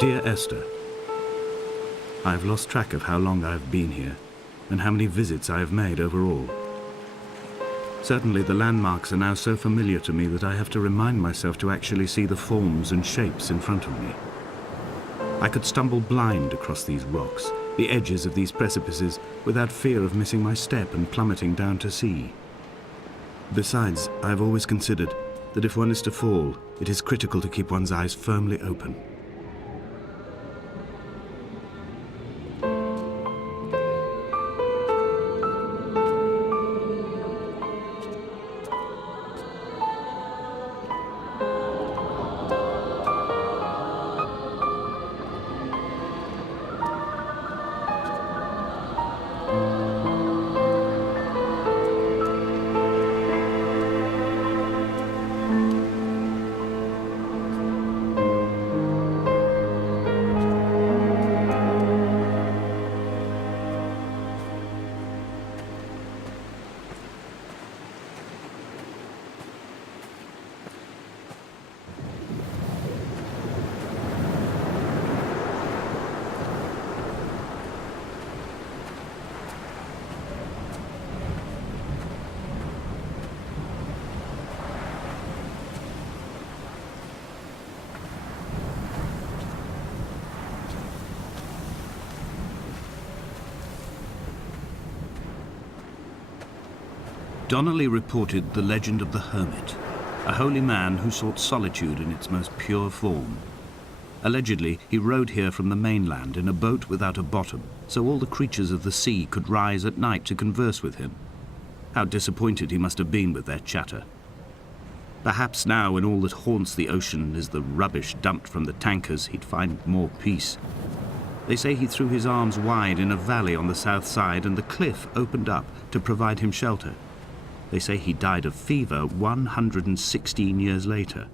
Dear Esther, I have lost track of how long I have been here and how many visits I have made overall. Certainly the landmarks are now so familiar to me that I have to remind myself to actually see the forms and shapes in front of me. I could stumble blind across these rocks, the edges of these precipices, without fear of missing my step and plummeting down to sea. Besides, I have always considered that if one is to fall, it is critical to keep one's eyes firmly open. Donnelly reported the legend of the hermit, a holy man who sought solitude in its most pure form. Allegedly, he rode here from the mainland in a boat without a bottom, so all the creatures of the sea could rise at night to converse with him. How disappointed he must have been with their chatter. Perhaps now, when all that haunts the ocean is the rubbish dumped from the tankers, he'd find more peace. They say he threw his arms wide in a valley on the south side, and the cliff opened up to provide him shelter. They say he died of fever 116 years later.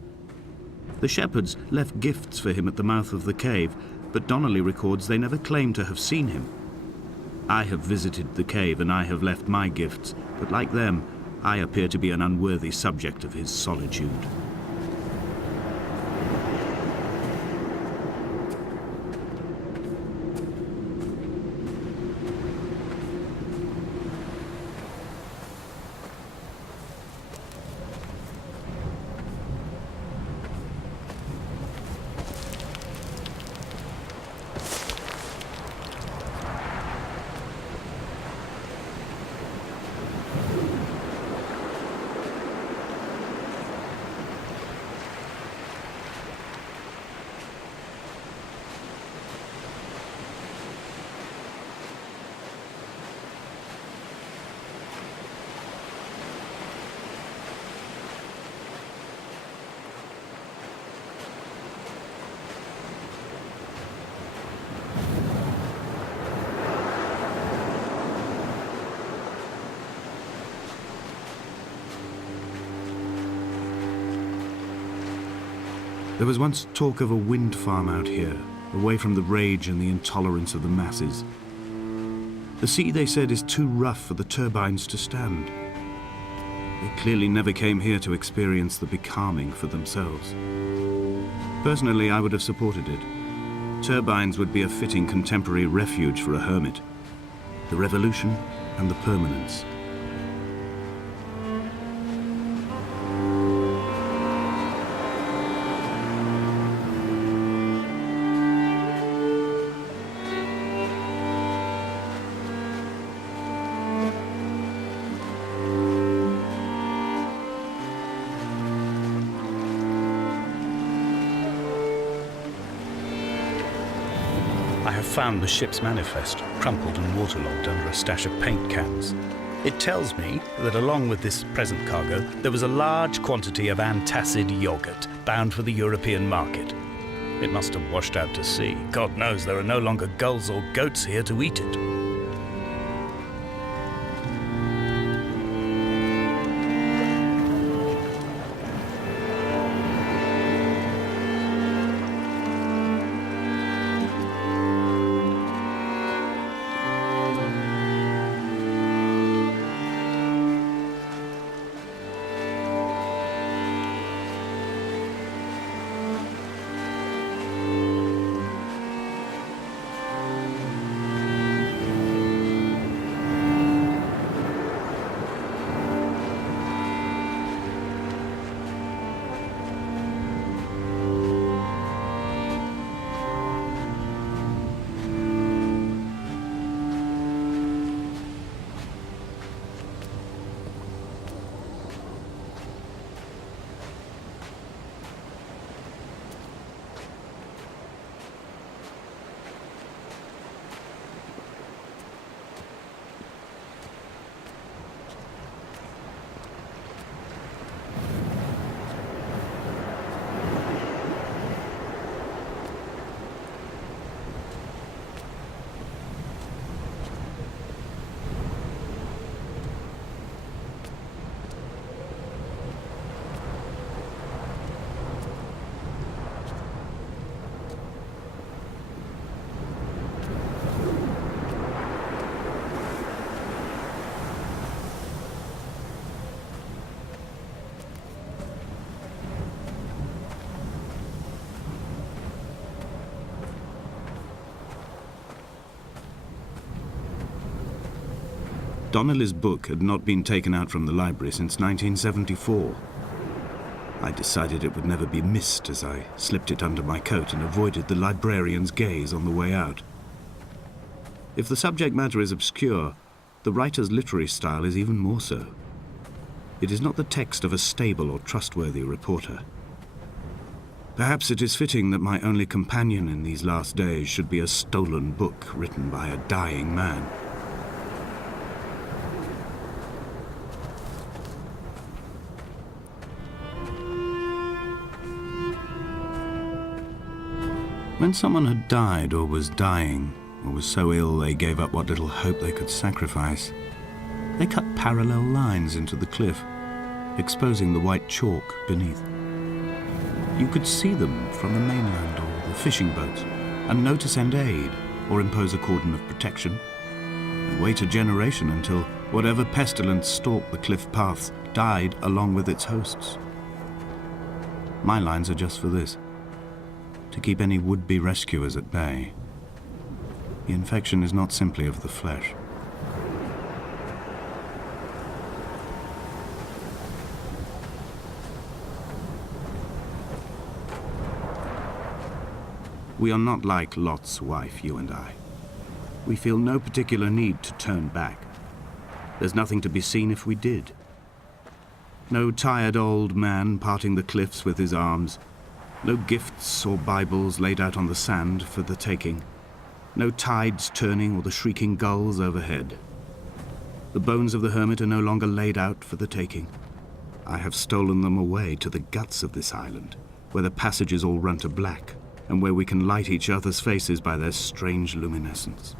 The shepherds left gifts for him at the mouth of the cave, but Donnelly records they never claimed to have seen him. I have visited the cave and I have left my gifts, but like them, I appear to be an unworthy subject of his solitude. There was once talk of a wind farm out here, away from the rage and the intolerance of the masses. The sea, they said, is too rough for the turbines to stand. They clearly never came here to experience the becalming for themselves. Personally, I would have supported it. Turbines would be a fitting contemporary refuge for a hermit. The revolution and the permanence. I have found the ship's manifest, crumpled and waterlogged under a stash of paint cans. It tells me that along with this present cargo, there was a large quantity of antacid yogurt bound for the European market. It must have washed out to sea. God knows there are no longer gulls or goats here to eat it. Donnelly's book had not been taken out from the library since 1974. I decided it would never be missed as I slipped it under my coat and avoided the librarian's gaze on the way out. If the subject matter is obscure, the writer's literary style is even more so. It is not the text of a stable or trustworthy reporter. Perhaps it is fitting that my only companion in these last days should be a stolen book written by a dying man. When someone had died or was dying, or was so ill they gave up what little hope they could sacrifice, they cut parallel lines into the cliff, exposing the white chalk beneath. You could see them from the mainland or the fishing boats, and know to send aid or impose a cordon of protection, and wait a generation until whatever pestilence stalked the cliff paths died along with its hosts. My lines are just for this, to keep any would-be rescuers at bay. The infection is not simply of the flesh. We are not like Lot's wife, you and I. We feel no particular need to turn back. There's nothing to be seen if we did. No tired old man parting the cliffs with his arms. No gifts or Bibles laid out on the sand for the taking. No tides turning or the shrieking gulls overhead. The bones of the hermit are no longer laid out for the taking. I have stolen them away to the guts of this island, where the passages all run to black, and where we can light each other's faces by their strange luminescence.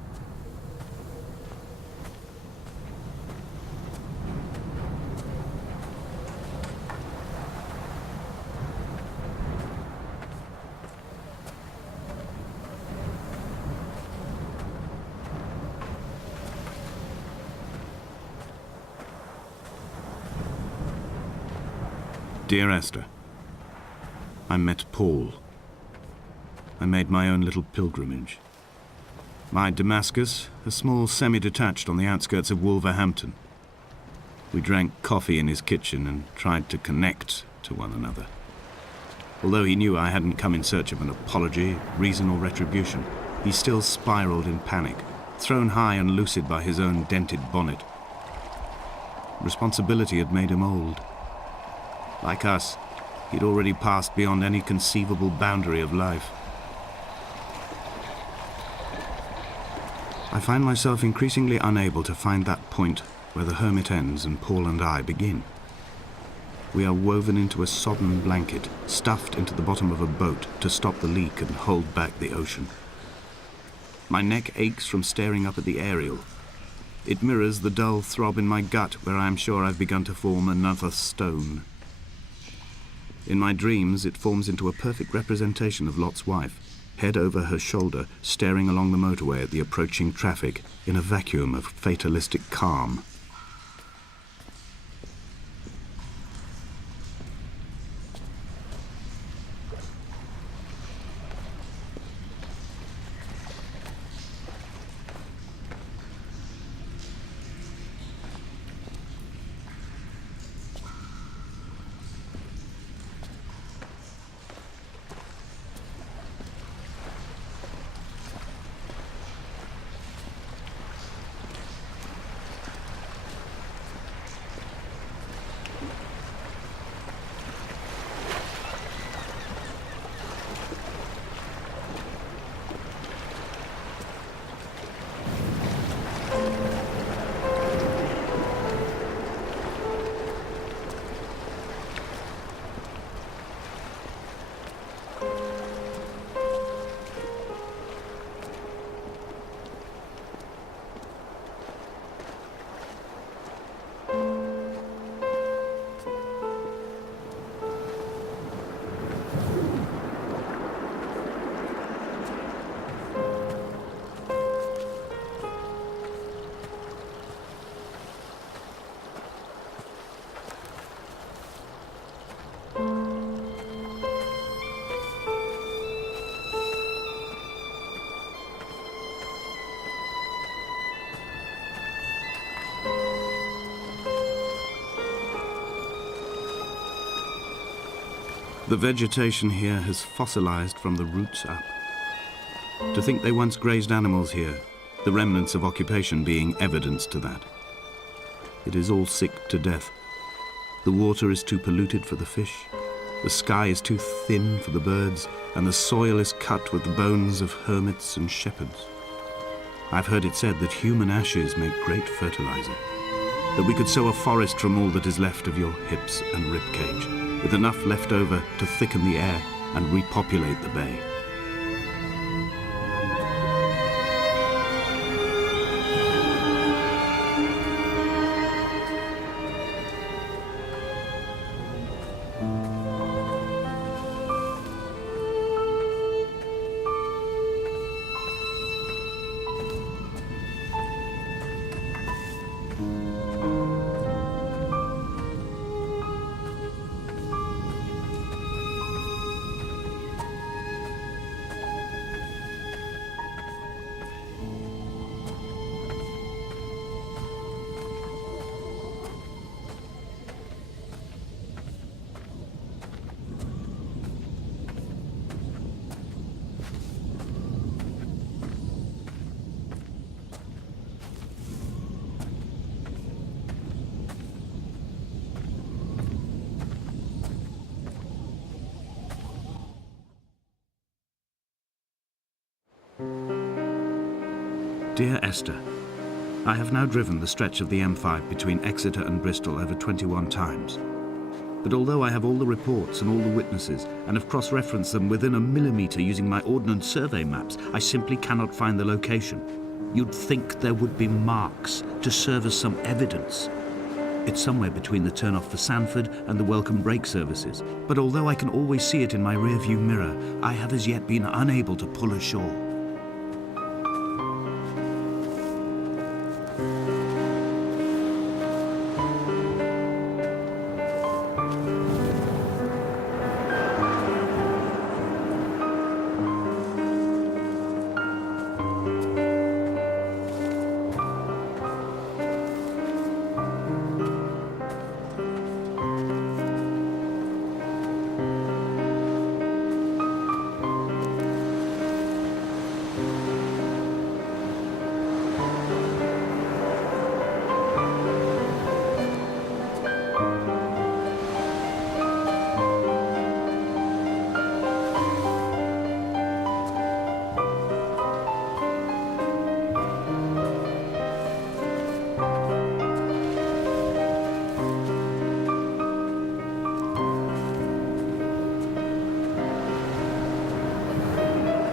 Dear Esther, I met Paul. I made my own little pilgrimage. My Damascus, a small semi-detached on the outskirts of Wolverhampton. We drank coffee in his kitchen and tried to connect to one another. Although he knew I hadn't come in search of an apology, reason or retribution, he still spiraled in panic, thrown high and lucid by his own dented bonnet. Responsibility had made him old. Like us, he'd already passed beyond any conceivable boundary of life. I find myself increasingly unable to find that point where the hermit ends and Paul and I begin. We are woven into a sodden blanket, stuffed into the bottom of a boat to stop the leak and hold back the ocean. My neck aches from staring up at the aerial. It mirrors the dull throb in my gut where I am sure I've begun to form another stone. In my dreams, it forms into a perfect representation of Lot's wife, head over her shoulder, staring along the motorway at the approaching traffic in a vacuum of fatalistic calm. The vegetation here has fossilized from the roots up. To think they once grazed animals here, the remnants of occupation being evidence to that. It is all sick to death. The water is too polluted for the fish, the sky is too thin for the birds, and the soil is cut with the bones of hermits and shepherds. I've heard it said that human ashes make great fertilizer, that we could sow a forest from all that is left of your hips and ribcage, with enough left over to thicken the air and repopulate the bay. Dear Esther, I have now driven the stretch of the M5 between Exeter and Bristol over 21 times. But although I have all the reports and all the witnesses, and have cross-referenced them within a millimetre using my Ordnance Survey maps, I simply cannot find the location. You'd think there would be marks to serve as some evidence. It's somewhere between the turn-off for Sanford and the welcome brake services. But although I can always see it in my rear-view mirror, I have as yet been unable to pull ashore.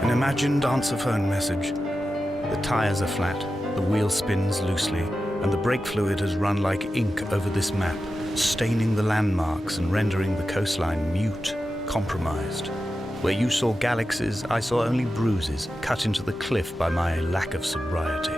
Imagined answer phone message. The tires are flat, the wheel spins loosely, and the brake fluid has run like ink over this map, staining the landmarks and rendering the coastline mute, compromised. Where you saw galaxies, I saw only bruises cut into the cliff by my lack of sobriety.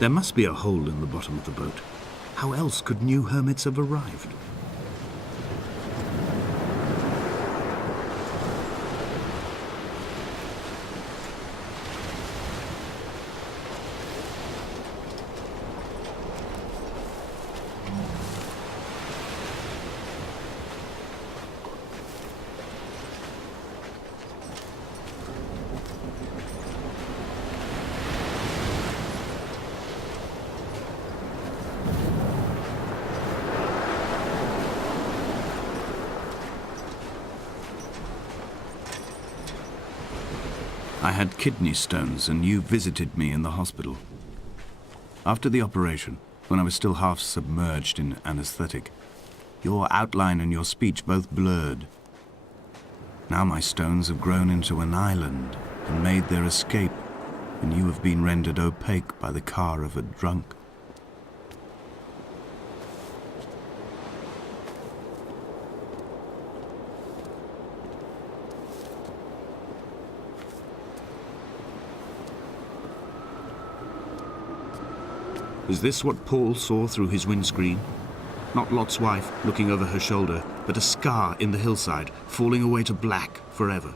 There must be a hole in the bottom of the boat. How else could new hermits have arrived? I had kidney stones, and you visited me in the hospital. After the operation, when I was still half submerged in anesthetic, your outline and your speech both blurred. Now my stones have grown into an island and made their escape, and you have been rendered opaque by the car of a drunk. Is this what Paul saw through his windscreen? Not Lot's wife looking over her shoulder, but a scar in the hillside, falling away to black forever.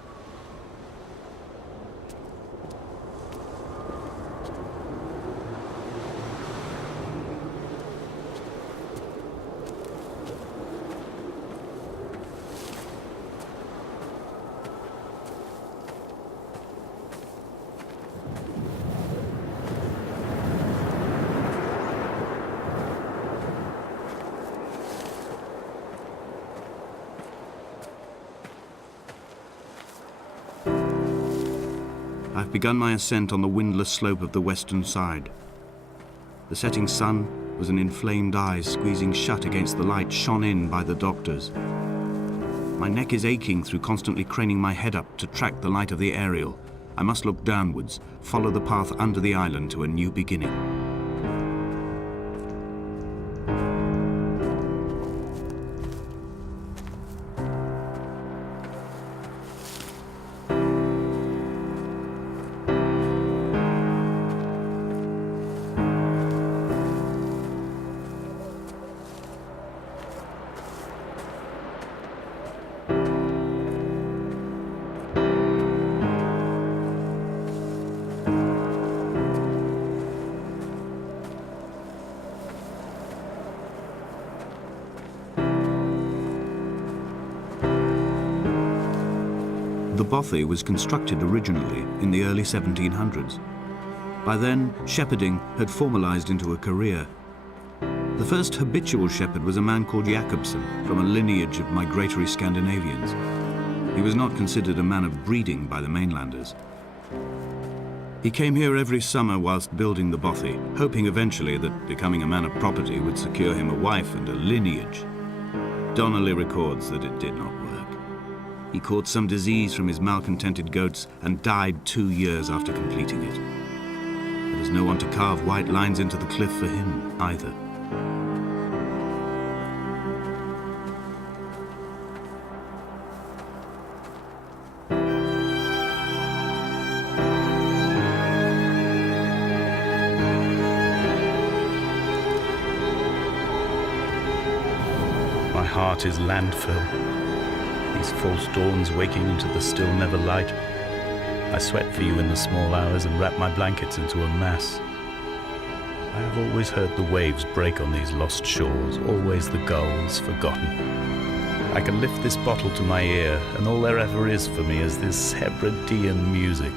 I've begun my ascent on the windless slope of the western side. The setting sun was an inflamed eye squeezing shut against the light shone in by the doctors. My neck is aching through constantly craning my head up to track the light of the aerial. I must look downwards, follow the path under the island to a new beginning. The bothy was constructed originally in the early 1700s. By then, shepherding had formalized into a career. The first habitual shepherd was a man called Jakobsen, from a lineage of migratory Scandinavians. He was not considered a man of breeding by the mainlanders. He came here every summer whilst building the bothy, hoping eventually that becoming a man of property would secure him a wife and a lineage. Donnelly records that it did not work. He caught some disease from his malcontented goats and died 2 years after completing it. There was no one to carve white lines into the cliff for him, either. My heart is landfill. These false dawns waking into the still never light. I sweat for you in the small hours and wrap my blankets into a mass. I have always heard the waves break on these lost shores, always the gulls forgotten. I can lift this bottle to my ear, and all there ever is for me is this Hebridean music.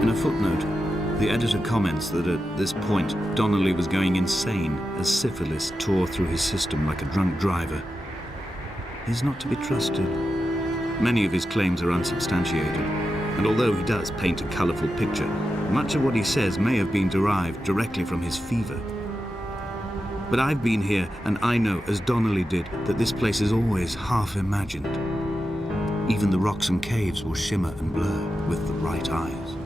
In a footnote, The editor comments that at this point, Donnelly was going insane as syphilis tore through his system like a drunk driver. He's not to be trusted. Many of his claims are unsubstantiated, and although he does paint a colourful picture, much of what he says may have been derived directly from his fever. But I've been here, and I know, as Donnelly did, that this place is always half imagined. Even the rocks and caves will shimmer and blur with the right eyes.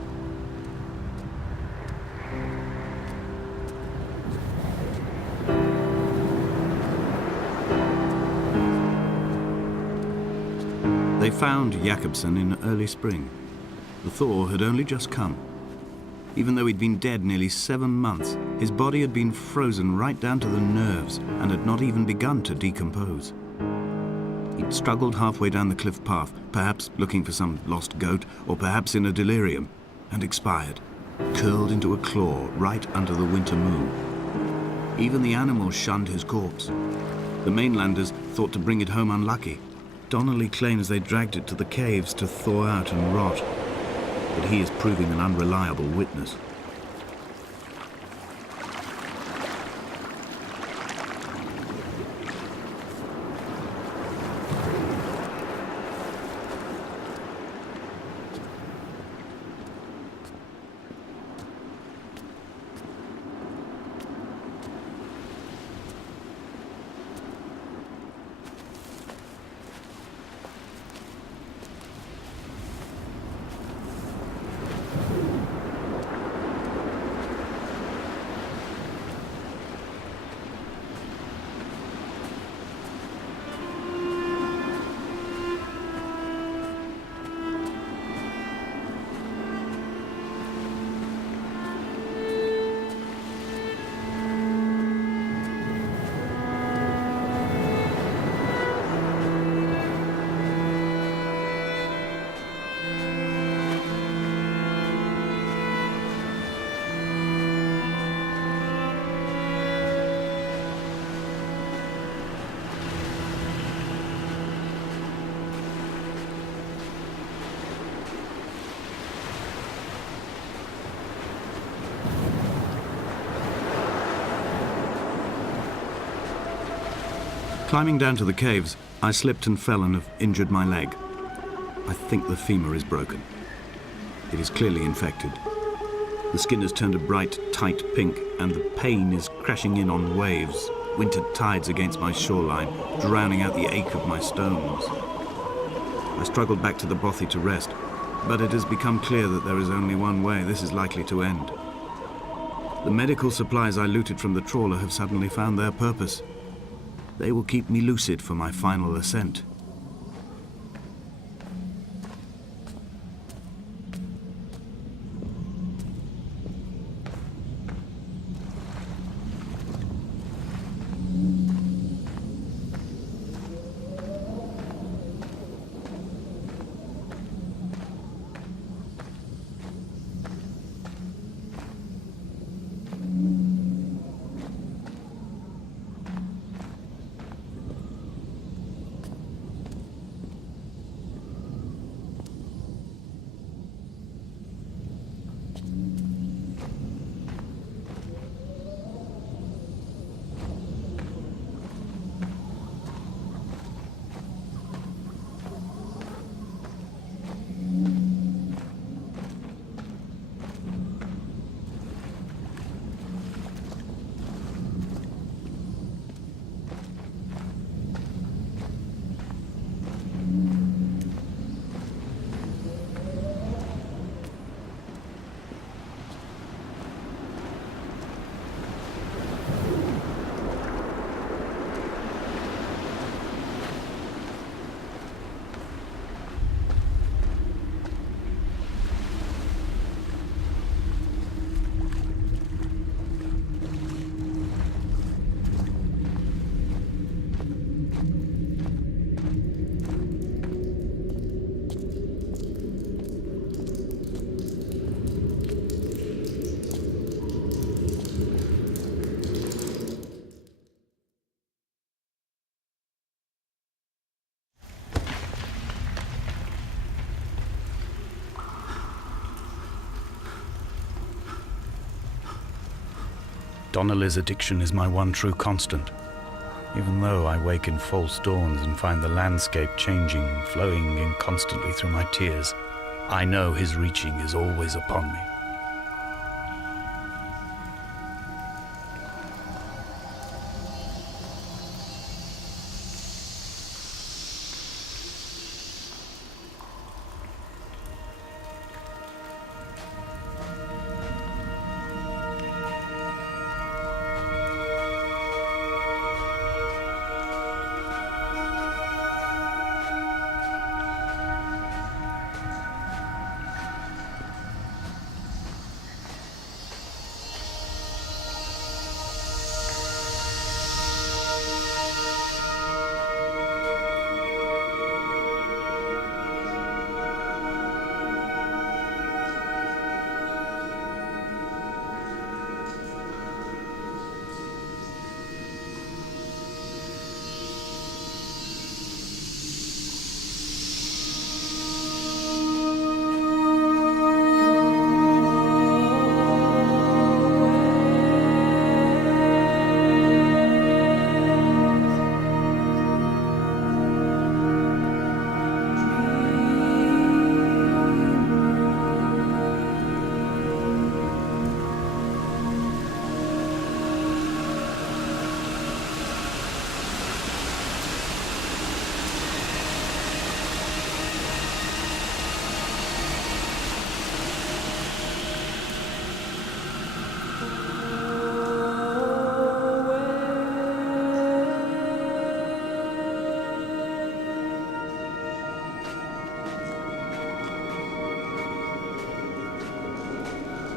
They found Jakobsen in early spring. The thaw had only just come. Even though he'd been dead nearly 7 months, his body had been frozen right down to the nerves and had not even begun to decompose. He'd struggled halfway down the cliff path, perhaps looking for some lost goat, or perhaps in a delirium, and expired, curled into a claw right under the winter moon. Even the animals shunned his corpse. The mainlanders thought to bring it home unlucky. Donnelly claims they dragged it to the caves to thaw out and rot, but he is proving an unreliable witness. Climbing down to the caves, I slipped and fell and have injured my leg. I think the femur is broken. It is clearly infected. The skin has turned a bright, tight pink, and the pain is crashing in on waves, winter tides against my shoreline, drowning out the ache of my stones. I struggled back to the bothy to rest, but it has become clear that there is only one way this is likely to end. The medical supplies I looted from the trawler have suddenly found their purpose. They will keep me lucid for my final ascent. Donnelly's addiction is my one true constant. Even though I wake in false dawns and find the landscape changing, flowing in constantly through my tears, I know his reaching is always upon me.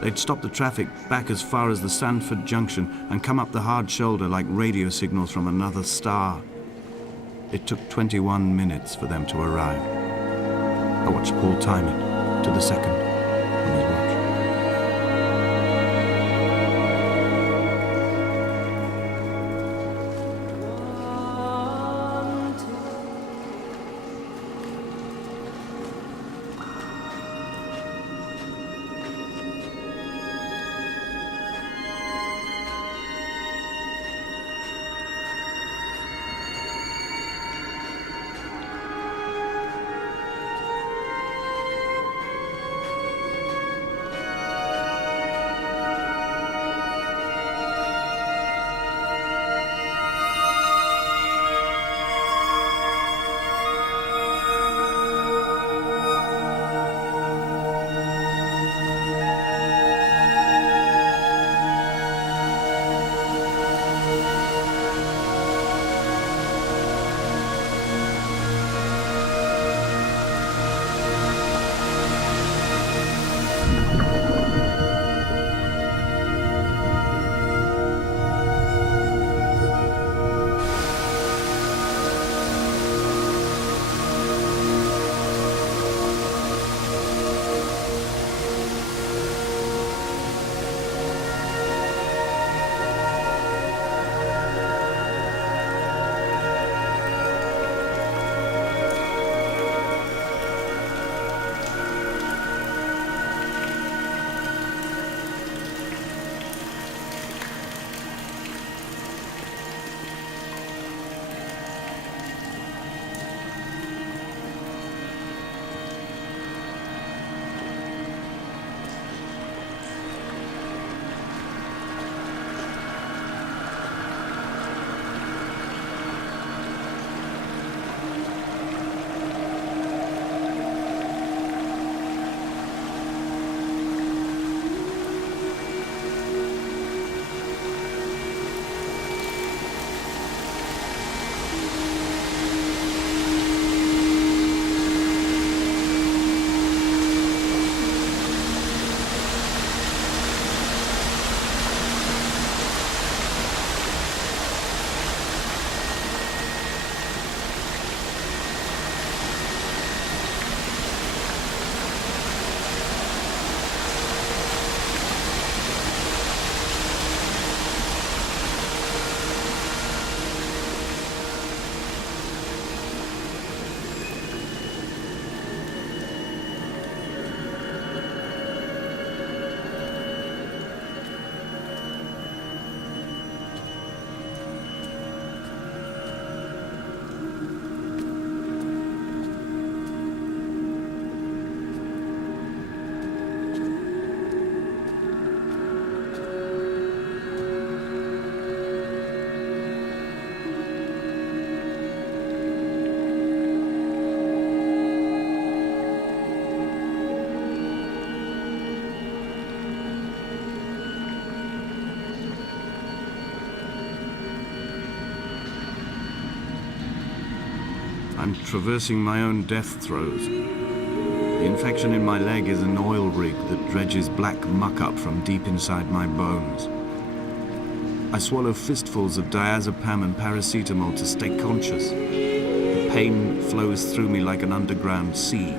They'd stop the traffic back as far as the Sandford Junction and come up the hard shoulder like radio signals from another star. It took 21 minutes for them to arrive. I watched Paul time it to the second on his watch. I'm traversing my own death throes. The infection in my leg is an oil rig that dredges black muck up from deep inside my bones. I swallow fistfuls of diazepam and paracetamol to stay conscious. The pain flows through me like an underground sea.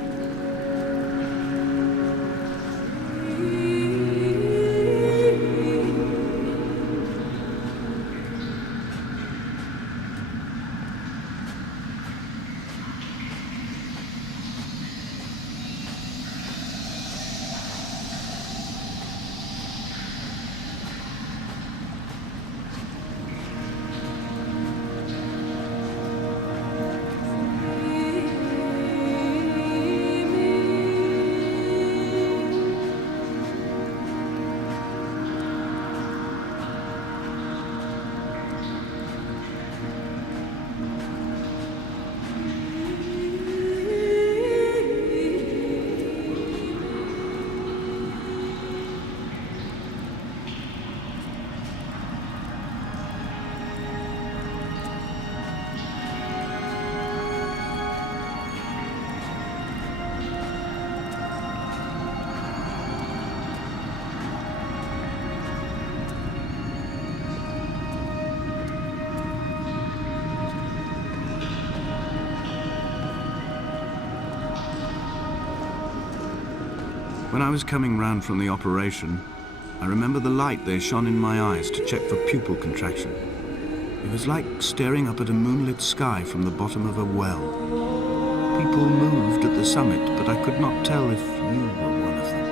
When I was coming round from the operation, I remember the light they shone in my eyes to check for pupil contraction. It was like staring up at a moonlit sky from the bottom of a well. People moved at the summit, but I could not tell if you were one of them.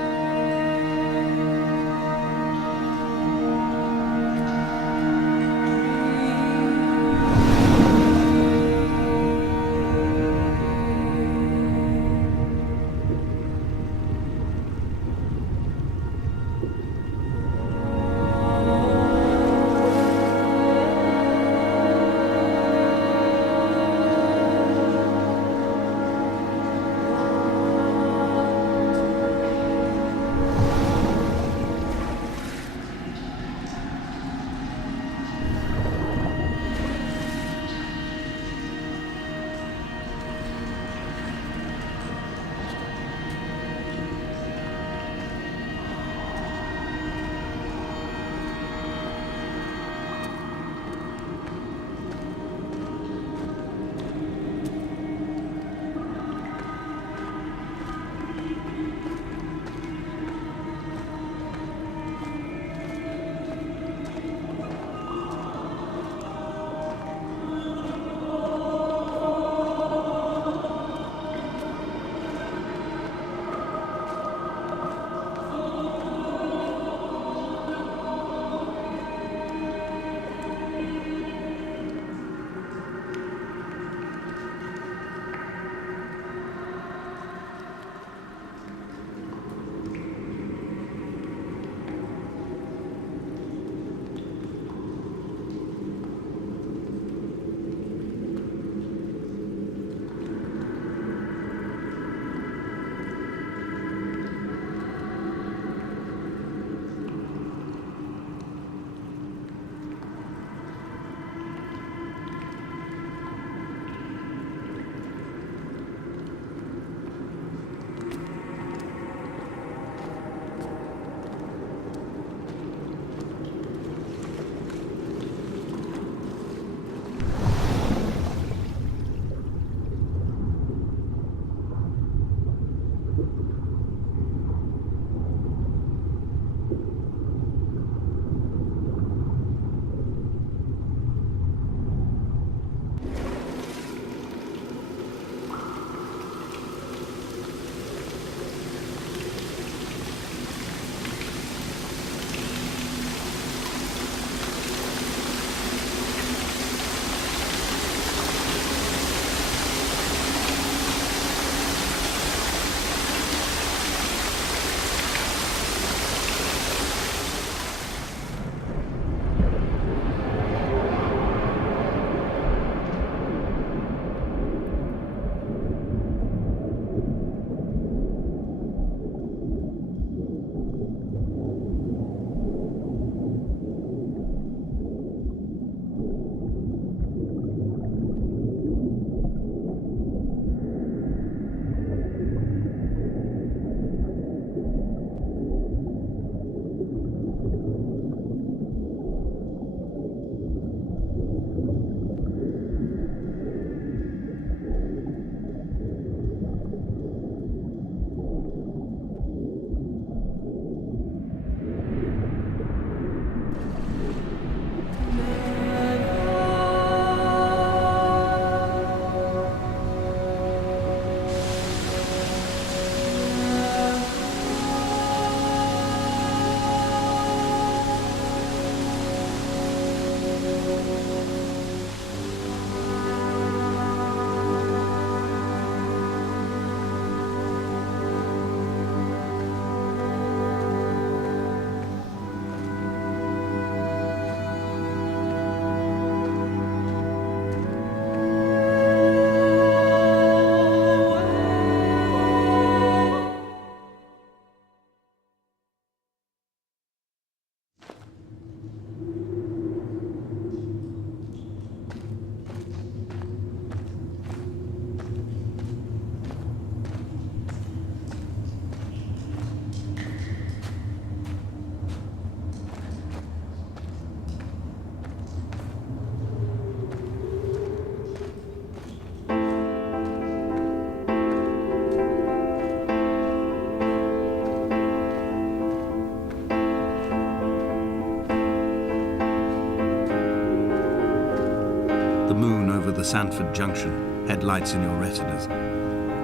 Sandford Junction, headlights in your retinas.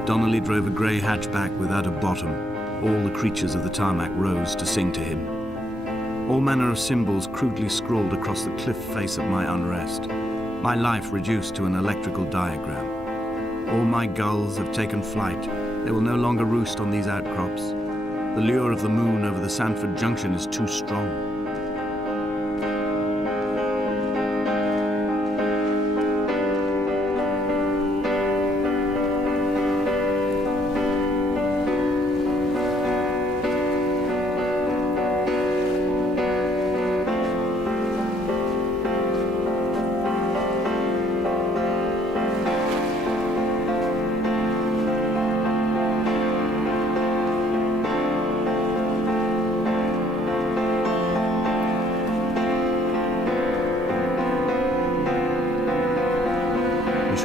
Donnelly drove a grey hatchback without a bottom. All the creatures of the tarmac rose to sing to him. All manner of symbols crudely scrawled across the cliff face of my unrest. My life reduced to an electrical diagram. All my gulls have taken flight. They will no longer roost on these outcrops. The lure of the moon over the Sandford Junction is too strong.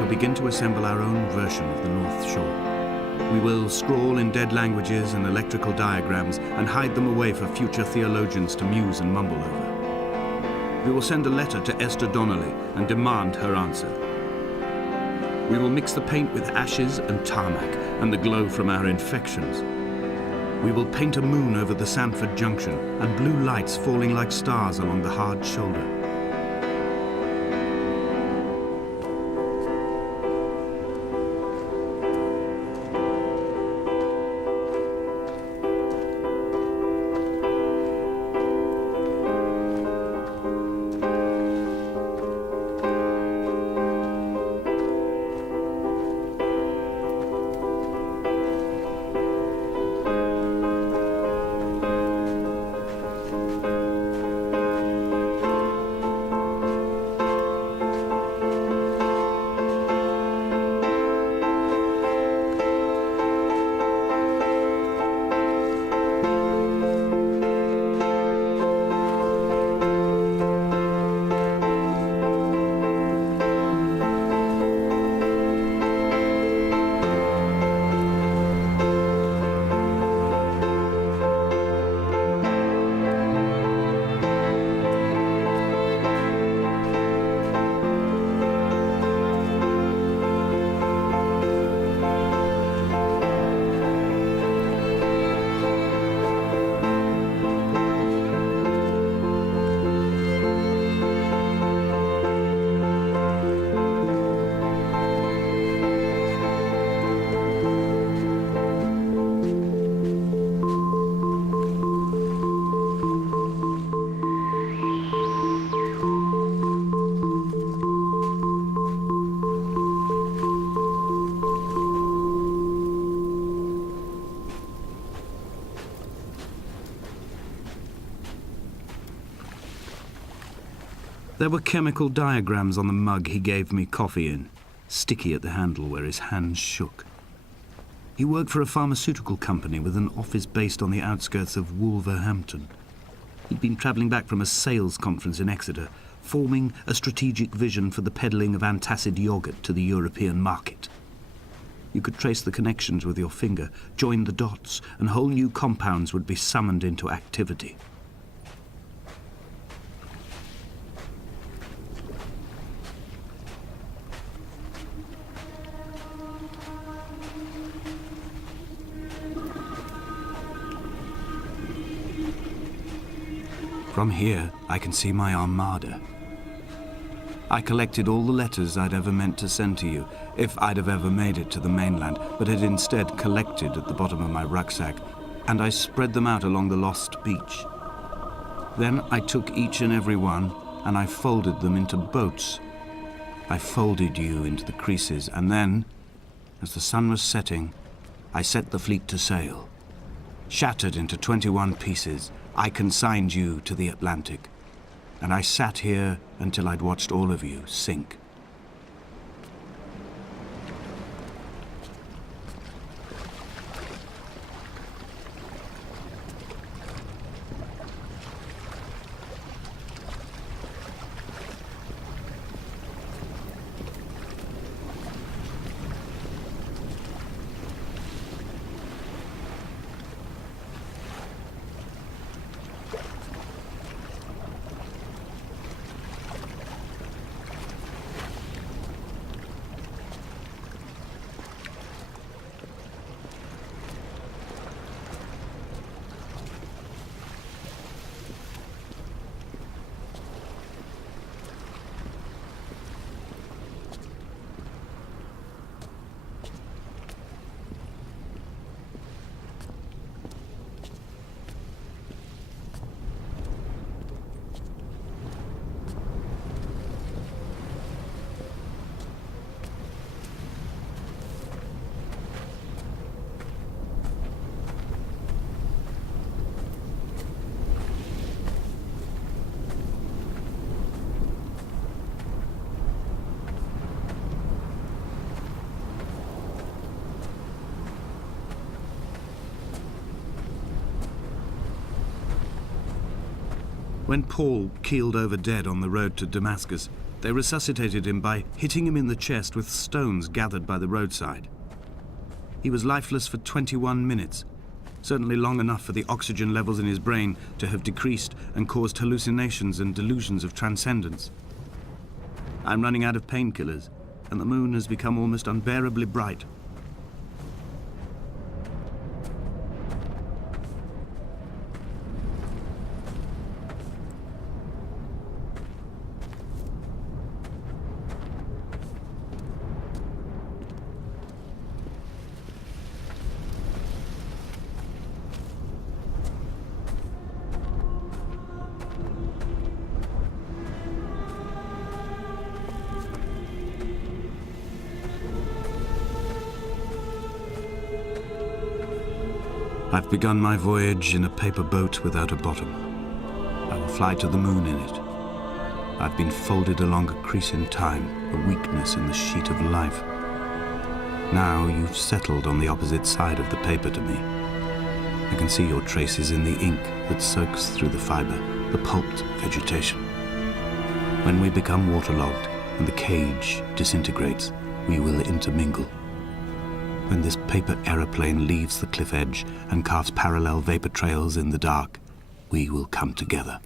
Begin to assemble our own version of the North Shore. We will scrawl in dead languages and electrical diagrams and hide them away for future theologians to muse and mumble over. We will send a letter to Esther Donnelly and demand her answer. We will mix the paint with ashes and tarmac and the glow from our infections. We will paint a moon over the Sandford Junction and blue lights falling like stars along the hard shoulder. There were chemical diagrams on the mug he gave me coffee in, sticky at the handle where his hands shook. He worked for a pharmaceutical company with an office based on the outskirts of Wolverhampton. He'd been travelling back from a sales conference in Exeter, forming a strategic vision for the peddling of antacid yogurt to the European market. You could trace the connections with your finger, join the dots, and whole new compounds would be summoned into activity. From here, I can see my armada. I collected all the letters I'd ever meant to send to you, if I'd have ever made it to the mainland, but had instead collected at the bottom of my rucksack, and I spread them out along the lost beach. Then I took each and every one, and I folded them into boats. I folded you into the creases, and then, as the sun was setting, I set the fleet to sail. Shattered into 21 pieces, I consigned you to the Atlantic, and I sat here until I'd watched all of you sink. When Paul keeled over dead on the road to Damascus, they resuscitated him by hitting him in the chest with stones gathered by the roadside. He was lifeless for 21 minutes, certainly long enough for the oxygen levels in his brain to have decreased and caused hallucinations and delusions of transcendence. I'm running out of painkillers, and the moon has become almost unbearably bright. I've begun my voyage in a paper boat without a bottom. I will fly to the moon in it. I've been folded along a crease in time, a weakness in the sheet of life. Now you've settled on the opposite side of the paper to me. I can see your traces in the ink that soaks through the fiber, the pulped vegetation. When we become waterlogged and the cage disintegrates, we will intermingle. When this paper aeroplane leaves the cliff edge and casts parallel vapor trails in the dark, we will come together.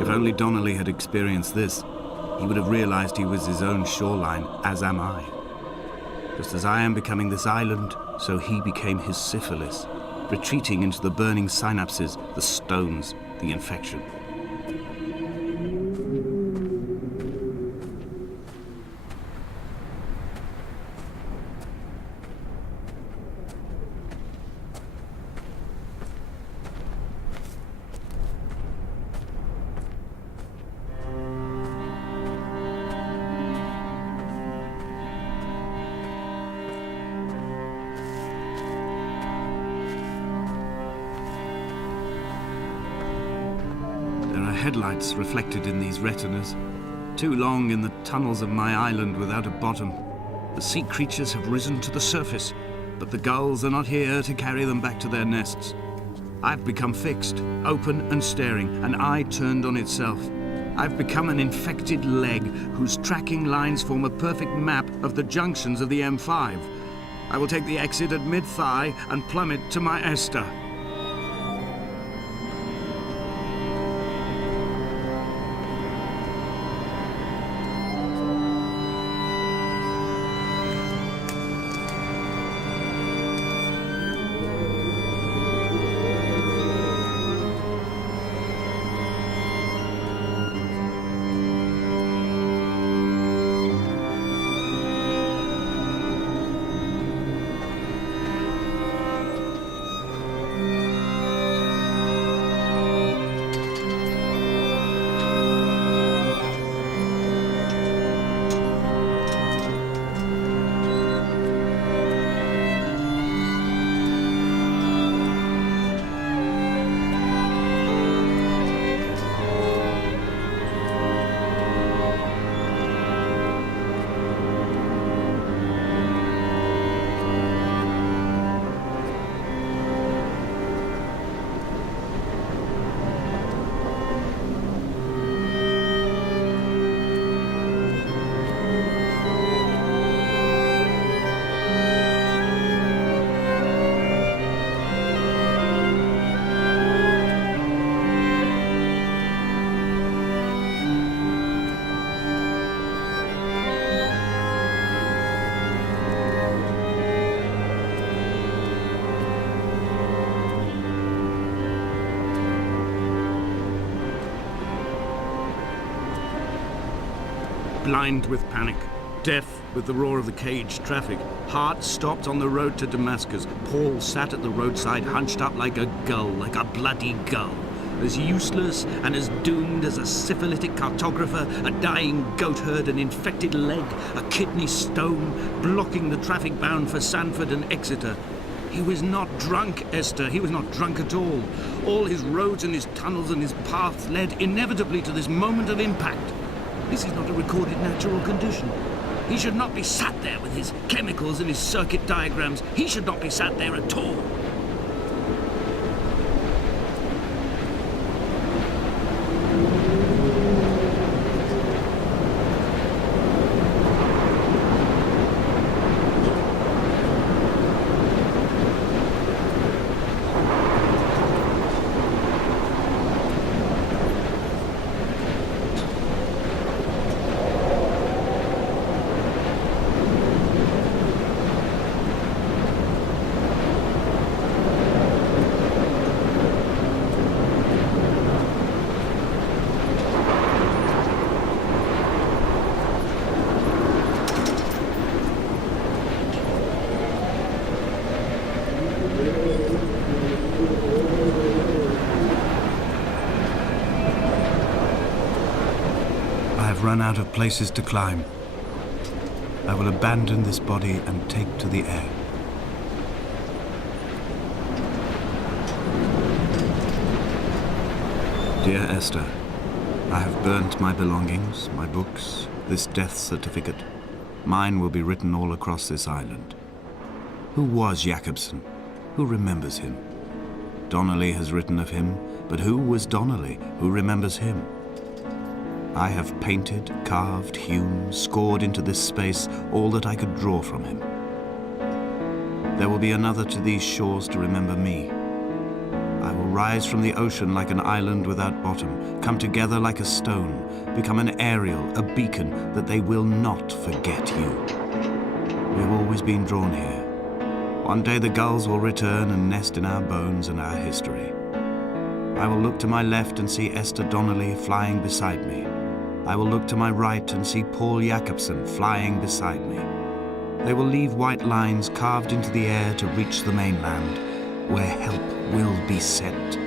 If only Donnelly had experienced this, he would have realized he was his own shoreline, as am I. Just as I am becoming this island, so he became his syphilis, retreating into the burning synapses, the stones, the infection. Headlights reflected in these retinas. Too long in the tunnels of my island without a bottom. The sea creatures have risen to the surface, but the gulls are not here to carry them back to their nests. I've become fixed, open and staring, an eye turned on itself. I've become an infected leg whose tracking lines form a perfect map of the junctions of the M5. I will take the exit at mid-thigh and plummet to my Esther. blind with panic, deaf with the roar of the caged traffic, heart stopped on the road to Damascus. Paul sat at the roadside, hunched up like a gull, like a bloody gull, as useless and as doomed as a syphilitic cartographer, a dying goat herd, an infected leg, a kidney stone, blocking the traffic bound for Sanford and Exeter. He was not drunk, Esther. He was not drunk at all. All his roads and his tunnels and his paths led inevitably to this moment of impact. This is not a recorded natural condition. He should not be sat there with his chemicals and his circuit diagrams. He should not be sat there at all. Run out of places to climb. I will abandon this body and take to the air. Dear Esther, I have burnt my belongings, my books, this death certificate. Mine will be written all across this island. Who was Jakobsen? Who remembers him? Donnelly has written of him, but who was Donnelly? Who remembers him? I have painted, carved, hewn, scored into this space all that I could draw from him. There will be another to these shores to remember me. I will rise from the ocean like an island without bottom, come together like a stone, become an aerial, a beacon, that they will not forget you. We have always been drawn here. One day the gulls will return and nest in our bones and our history. I will look to my left and see Esther Donnelly flying beside me. I will look to my right and see Paul Jakobsen flying beside me. They will leave white lines carved into the air to reach the mainland, where help will be sent.